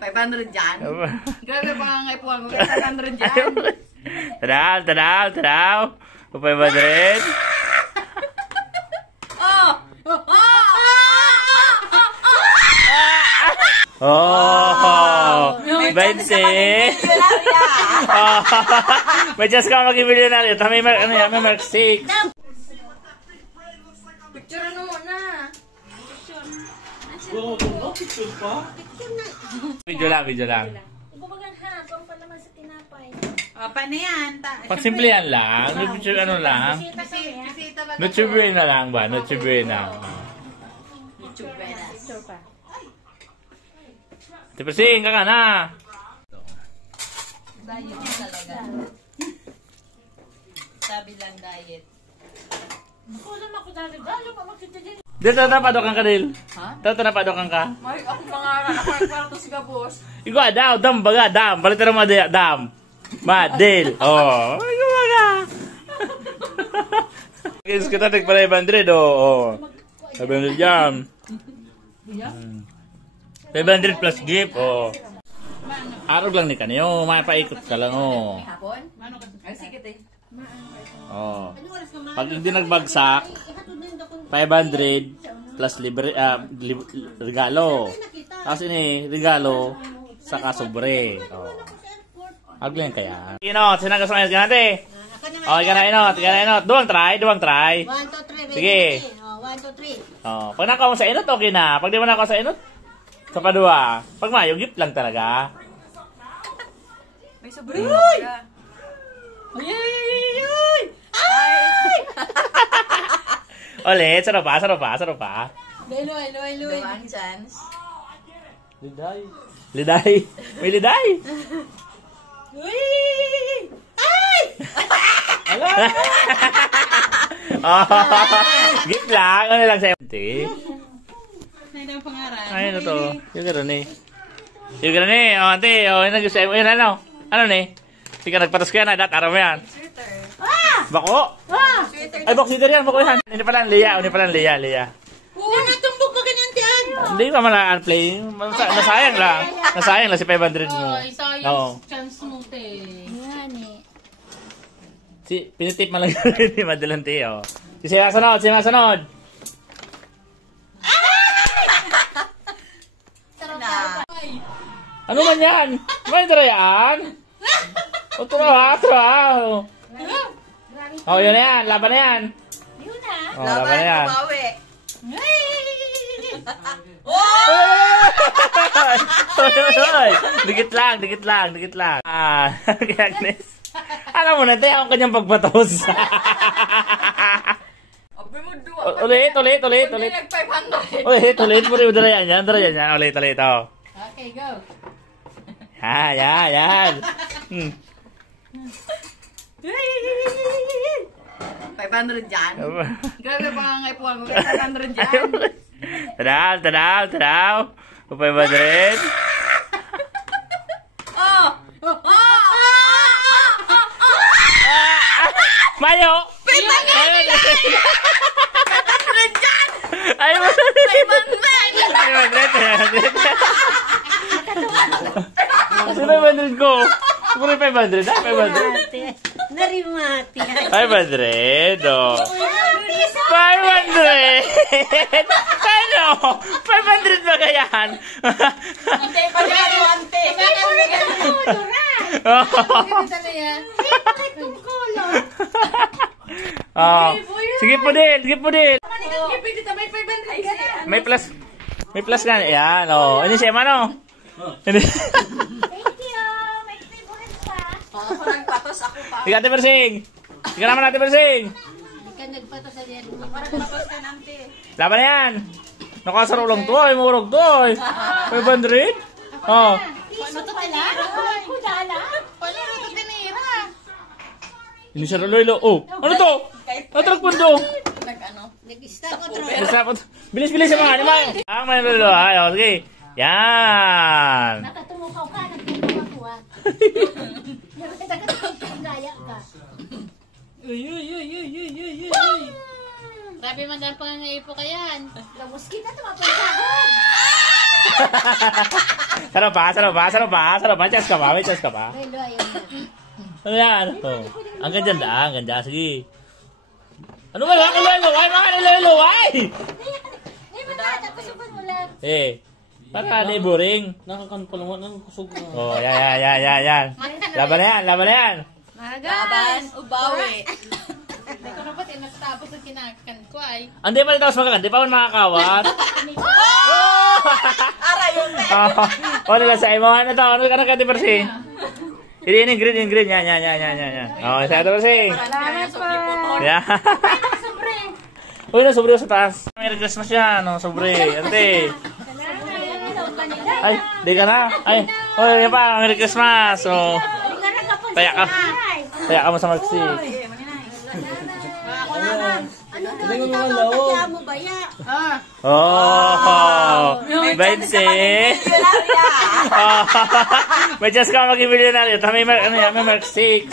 500 dyan? Grabe pa nga ngaypuan mo. 500 dyan? Tadaw, tadaw, tadaw. 500. Oh! 20. May chance ka mag-milyonaryo. May mark 6. Picture ano muna. Picture pa? Video lang, video lang. Ibubagan ha, kung pa naman sa tinapay. Paano yan? Pagsimplihan lang. Picture ano lang. Bisita ba? Nutri na lang ba? Nutri na. YouTube na. Picture pa. Tipasing ka na. Diet talaga. Sabi lang diet. Ako naman ako dali. Dalo pa magsitigil. Dito na padokan ka, Dil. Ha? Dito na padokan ka. May ako pangaran. Ako ang kwarto si Gabos. Ikaw, daw, dam, baga, dam. Balitan mo, dam. Madil. Oh. Ikaw, baga. Kins kita, nagpala 500, oh. 500 jam. 500 plus gift, oh. Arog lang ni kanyo, mapaikot ka lang, oh. Hapon? Ay, sige te. Oh. Pag hindi nagbagsak, 500 plus libre, regalo. Tapos ini, regalo, saka sobre. Oh. Arog lang kaya. Inot, sinagas mo yan, ganate. Oh, inot. Duwang try. 1, 2, 3. Sige. 1, 2, 3. Oh, pag nakaw mo sa inot, okay na. Pag di mo nakaw sa inot, sa padua. Pag mayo, gift lang talaga. May sobre. Uy! Ay! Ulit, saro pa. Loy. One chance. Liday. May liday. Uy! Ala. Oh, gift lang. Ano lang sa'yo? Ano yung pangaran? Ay, ano to? Yung gano'n eh. Oh, ante. Oh, yun ang gusto. Yun, ano? Ano ni? Sige, nagpatos ko yan. Araw mo yan. Sweater. Bako? Sweater. Ay, boxeater yan. Bako yan. Hindi pala Leia. Oo, natumbok pa ganyan tiyan. Hindi pa malaan play. Nasayang lang si 500 mo. Ay, sayang Oo. chance mo, te. Yan eh. Pinitip mo lang yun ni Madalante, oh. Sino sunod? Na. Ano man yan? May darayaan? O, turo ha. Oh, yun na yan. Laban na yan. Yun na. Oh, laban na yan. Bawi. Hoy! Dikit lang. Kaya Agnes. Alam mo na, tayo ang kanyang pagpatos. Abe mo duwa. Ulit. Hindi nag-500. Ulit. Puri mo darayan yan. Ulit. Oh. Okay, go. Yan. 500 dyan? Grabe pa nga ngaypuan mo. 500 dyan? Tadaw. 500. Mayo! 500 dyan! Ay, 500 ko. Puro 500. 500. Narimati. 500. Oh. 500! Ano? 500 ba gayan? Ante, pagkano, ante. Pagkano na yan? Oh. Sige po, Del. May 500 ka na. May plus nga. Ayan, oh. Ini si Emma, no? Thank you. May favorite pa. Ako nagpatos, ako pa. Sige, Ate Persing. Sige naman, Ate Persing. Hindi ka nagpato sa diyan. Parang patos ka nante. Laban na yan. Nakasaro lang to. Ay, murog to. 500? Oh. Piso pala. Ay, kudala. Paano na ito tinira? Ini siya Lolo. Oh, ano to? Atrak pundo. Nag-ano? Nag-start ko tro. Bilis sa mga animal. May Lolo. Ay, oh, sige. Yan. Nakatumukaw ka. Nagtumukaw ako ah. Nakatumukaw gaya ka. Grabe magandang pangangaipo ka yan. Gamos kita tumapunta. Sarap pa, sarap pa, sarap pa, sarap pa. May chance ka pa, may chance ka pa. Lelo, ayaw na. Ano yan? Oh. Ang ganda, ang ganda. Sige. Ano ba lang? Lelo, ay, mga lelo, ay! Kusugan mo lang. Para di boring. Nakakan pa naman ang kusog na. Oh, yan. Laban na yan, laban na yan. Laban, ubawi. Hindi ko na ba tinatapos ang kinakan ko ay. Hindi pa rin tapos magkakan, di pa man makakawat. Aray, yung te. Oh, nila sa imo. Ano to? Ano ka na Percy? Ini green, yan. Oh, sa ito Percy. Salamat po. Yan. Uy, na sobre sa taas. Merry Christmas yan, no? Sobre. Ante. Ay, di ka na. Ay, yan pa. Merry Christmas. So, taya ka mo sa Maxi. Hindi ko naman lao. Oh, 20. Oh, may chance ka maging milyonaryo. May Mark 6.